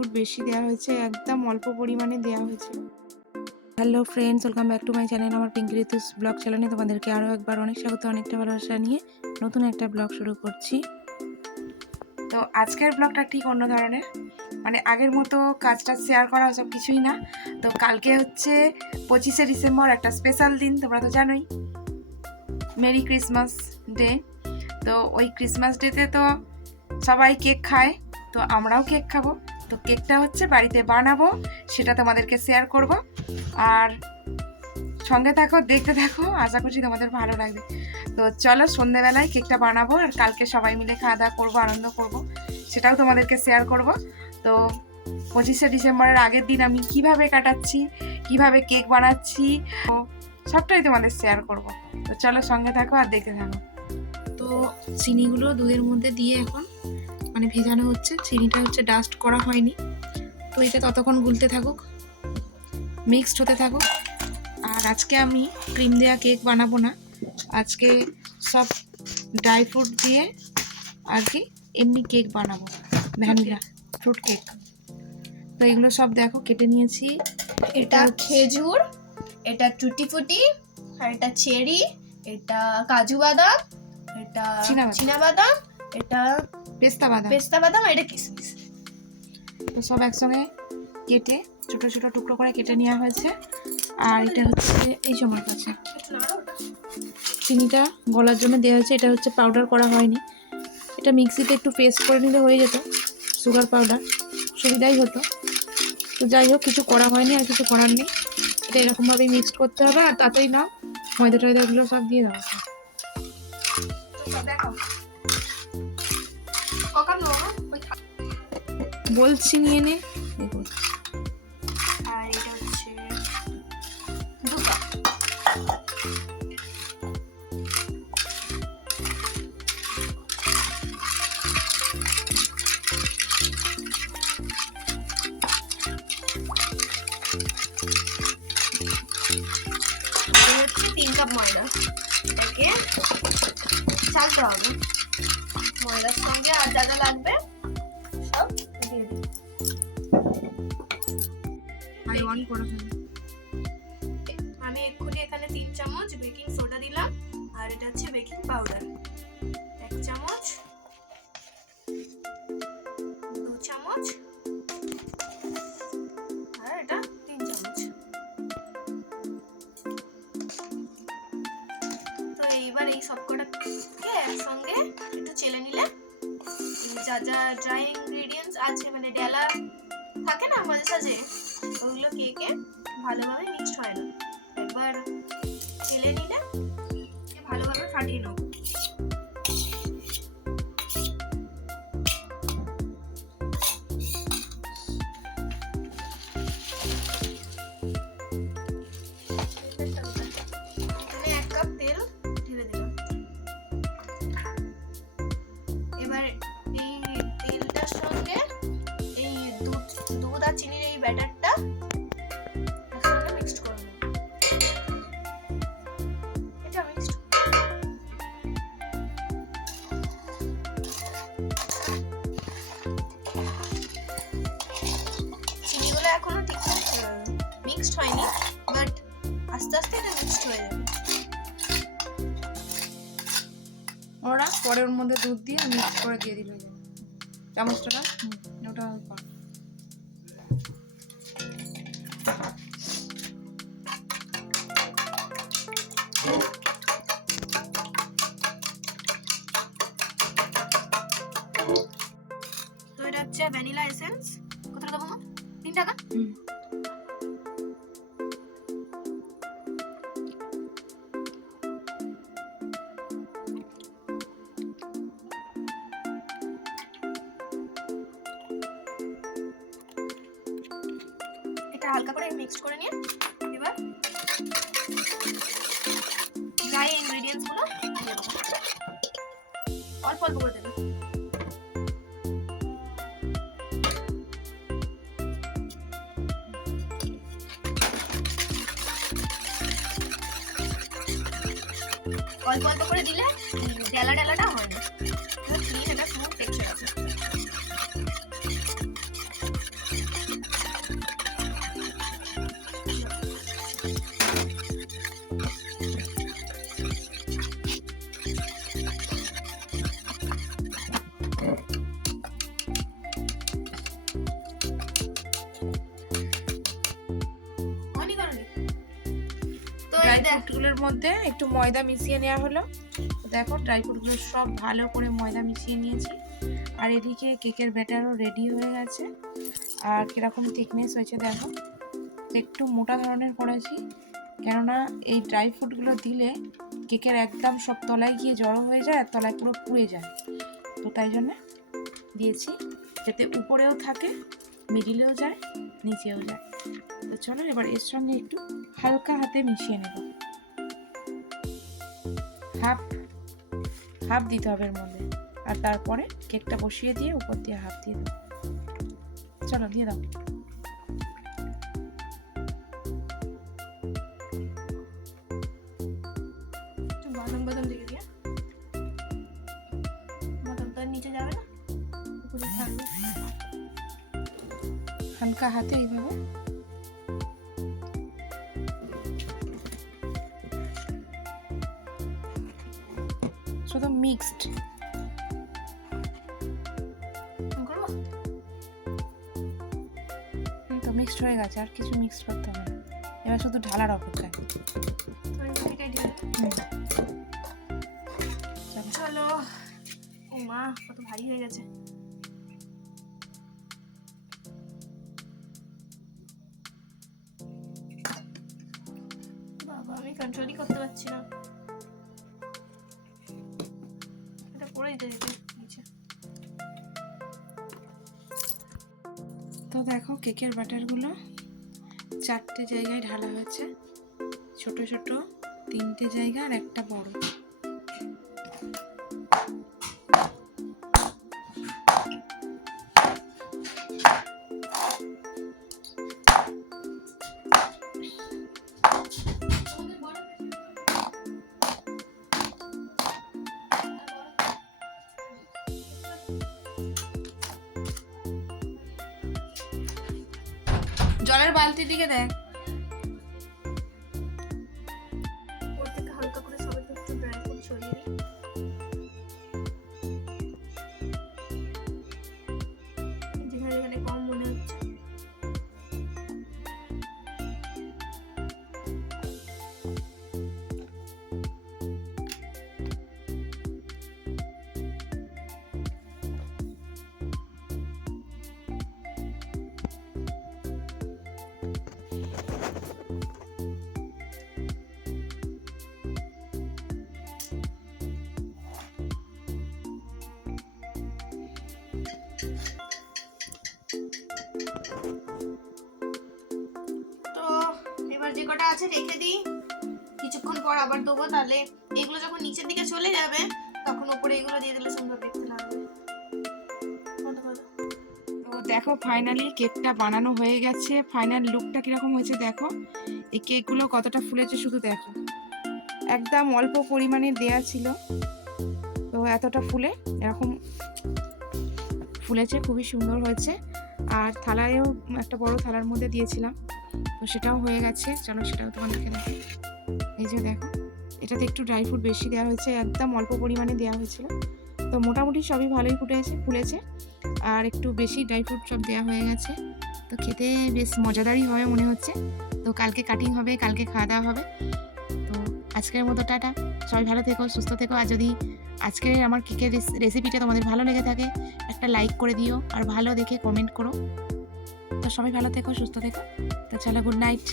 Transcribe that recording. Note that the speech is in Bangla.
ফ্রুট বেশি দেওয়া হয়েছে, একদম অল্প পরিমাণে দেওয়া হয়েছে। Hello friends welcome back to my channel আমার পিঙ্কি ঋতুস ব্লগ চ্যানেলে তোমাদেরকে আরও একবার অনেক স্বাগত, অনেকটা ভালোবাসা নিয়ে নতুন একটা ব্লগ শুরু করছি। তো আজকের ব্লগটা ঠিক অন্য ধরনের মানে আগের মতো কাজটা শেয়ার করা সব কিছুই না। তো কালকে হচ্ছে পঁচিশে ডিসেম্বর একটা স্পেশাল দিন, তোমরা তো জানোই। মেরি ক্রিসমাস ডে তো ওই ক্রিসমাস ডেতে তো সবাই কেক খায়, তো আমরাও কেক খাব। তো কেকটা হচ্ছে বাড়িতে বানাবো, সেটা তোমাদেরকে শেয়ার করব। আর সঙ্গে থাকো, দেখতে থাকো, আশা করছি তোমাদের ভালো লাগবে। তো চলো সন্ধেবেলায় কেকটা বানাবো, আর কালকে সবাই মিলে খাওয়া দাওয়া করব, আনন্দ করব, সেটাও তোমাদেরকে শেয়ার করব। তো পঁচিশে ডিসেম্বরের আগের দিন আমি কীভাবে কাটাচ্ছি, কীভাবে কেক বানাচ্ছি সবটাই তোমাদের শেয়ার করব। তো চলো সঙ্গে থাকো আর দেখতে থাকো। তো চিনিগুলো দুধের মধ্যে দিয়ে এখন মানে ভেজানো হচ্ছে চিনিটা হচ্ছে ডাস্ট করা হয়নি। তো এটা ততক্ষণ গুলতে থাকুক মিক্সড হতে থাকুক। আর আজকে আমি ক্রিম দেওয়া কেক বানাবো না। আজকে সব ড্রাই ফ্রুট দিয়ে আর কি এমনি কেক বানাবো ভ্যানিলা ফ্রুট কেক তো এগুলো সব দেখো কেটে নিয়েছি। এটা খেজুর এটা টুটি ফুটি আর এটা চেরি এটা কাজু বাদাম এটা। চীনা বাদাম এটা পেস্তা বাদাম। পেস্তা বাদাম এটা কিশমিশ তো সব একসঙ্গে কেটে ছোট ছোট টুকরো করে কেটে নেওয়া হয়েছে। আর এটা হচ্ছে এই যে আমার কাছে। চিনিটা গলার জন্য দেওয়া হয়েছে এটা হচ্ছে পাউডার করা হয়নি। এটা মিক্সিতে একটু পেস্ট করে নিলে হয়ে যেত সুগার পাউডার সুবিধাই হতো। তো যাই হোক কিছু করা হয়নি আর কিছু করার নেই। এটা এরকমভাবেই মিক্সড করতে হবে আর তাতেই নাও ময়দা টয়দাগুলো সব দিয়ে দেওয়া বলছি নিয়ে নে। দেখুন হচ্ছে তিন কাপ ময়দা। এটাকে চালতে হবে। অন করে ফেলি। আমি এক্ষুনি এখানে তিন চামচ বেকিং সোডা দিলাম, আর এটা হচ্ছে বেকিং পাউডার এক চামচ, দু চামচ, আর এটা তিন চামচ। তো এইবার এই সবকটাকে একসঙ্গে একটু চেলে নিলে যা যা ড্রাই ইনগ্রেডিয়েন্টস আছে মানে ডেলা থাকে না মাঝে সাঝে চেলে নিলে ভালোভাবে ফাটিয়ে নেব। এবার এই তেলটার সঙ্গে এখনও ঠিকঠাক মিক্সড হয়নি বাট আস্তে আস্তে এটা মিক্সড হয়ে যাবে। ওরা পরের ওর মধ্যে দুধ দিয়ে মিক্স করে দিয়ে দিল চামচটা হালকা করে মিক্সড করে নিয়ে এবার ড্রাই ইনগ্রেডিয়েন্টসগুলো দিয়ে দেবো। অল্প অল্প করে দেবে। অল্প অল্প করে দিলে ডেলা ডেলাটা হয় না। দেখ। মধ্যে একটু ময়দা মিশিয়ে নেওয়া হলো। দেখো ড্রাই ফ্রুটগুলো সব ভালো করে ময়দা মিশিয়ে নিয়েছি। আর এদিকে কেকের ব্যাটারও রেডি হয়ে গেছে। আর কীরকম থিকনেস হয়েছে দেখো। একটু মোটা ধরনের করেছি। কেননা এই ড্রাই ফ্রুটগুলো দিলে কেকের একদম সব তলায় গিয়ে জড়ো হয়ে যায় আর তলায় পুরো পুড়ে যায়। তো তাই জন্য দিয়েছি। যাতে উপরেও থাকে মিডিলেও যায়, নিচেও যায়। তো চলো, এবার এর সঙ্গে একটু হালকা হাতে মিশিয়ে নেব। হাফ হাফ দিতে হবে এর মধ্যে। আর তারপরে কেকটা বসিয়ে দিয়ে উপর দিয়ে হাফ দিয়ে দেবো। চলো, দিয়ে দাও। হালকা হাতে এইভাবে মিক্সড করব তো মিক্সড হয়ে গেছে আর কিছু মিক্সড করতে হবে না। এবার শুধু ঢালার অপেক্ষায়। চলো। ও মা কত ভারী হয়ে গেছে। বাবা আমি কন্ট্রোলই করতে পারছি না। তো দেখো কেকের ব্যাটারগুলো চারটে জায়গায় ঢালা হয়েছে। ছোট ছোট, তিনটে জায়গা আর একটা বড়। জলের বালতির দিকে দেখ। হালকা করে সবাই একটু ড্রাই ফ্রুট ছড়িয়ে কটা আছে, রেখে দিই। কিছুক্ষণ পর আবার দেবো, তাহলে এগুলো যখন নিচের দিকে চলে যাবে, তখন উপরে এগুলো দিয়ে দিলে সুন্দর দেখতে লাগবে। তো দেখো ফাইনালি কেকটা বানানো হয়ে গেছে। ফাইনাল লুকটা কীরকম হয়েছে দেখো। এই কেকগুলো কতটা ফুলেছে শুধু দেখো। একদম অল্প পরিমাণে দেয়া ছিল। তো এতটা ফুলে এরকম ফুলেছে, খুবই সুন্দর হয়েছে। আর থালায়ও একটা বড় থালার মধ্যে দিয়েছিলাম। তো সেটাও হয়ে গেছে। চলো সেটাও তোমাদেরকে দেখো এই যে দেখো, এটাতে একটু ড্রাই ফ্রুট বেশি দেওয়া হয়েছে, একদম অল্প পরিমাণে দেওয়া হয়েছিল। তো মোটামুটি সবই ভালোই ফুটেছে, ফুলেছে। আর একটু বেশি ড্রাই ফ্রুট সব দেওয়া হয়ে গেছে। তো খেতে বেশ মজাদারই হবে মনে হচ্ছে। তো কালকে কাটিং হবে, কালকে খাওয়া দাওয়া হবে। তো আজকের মতো টাটা। সবাই ভালো থেকো, সুস্থ থেকো। আর যদি আজকের আমার কেকের রেসিপিটা তোমাদের ভালো লেগে থাকে, একটা লাইক করে দিও আর ভালো দেখে কমেন্ট করো। তো সবাই ভালো থেকো, সুস্থ থেকো। তো চলো গুড নাইট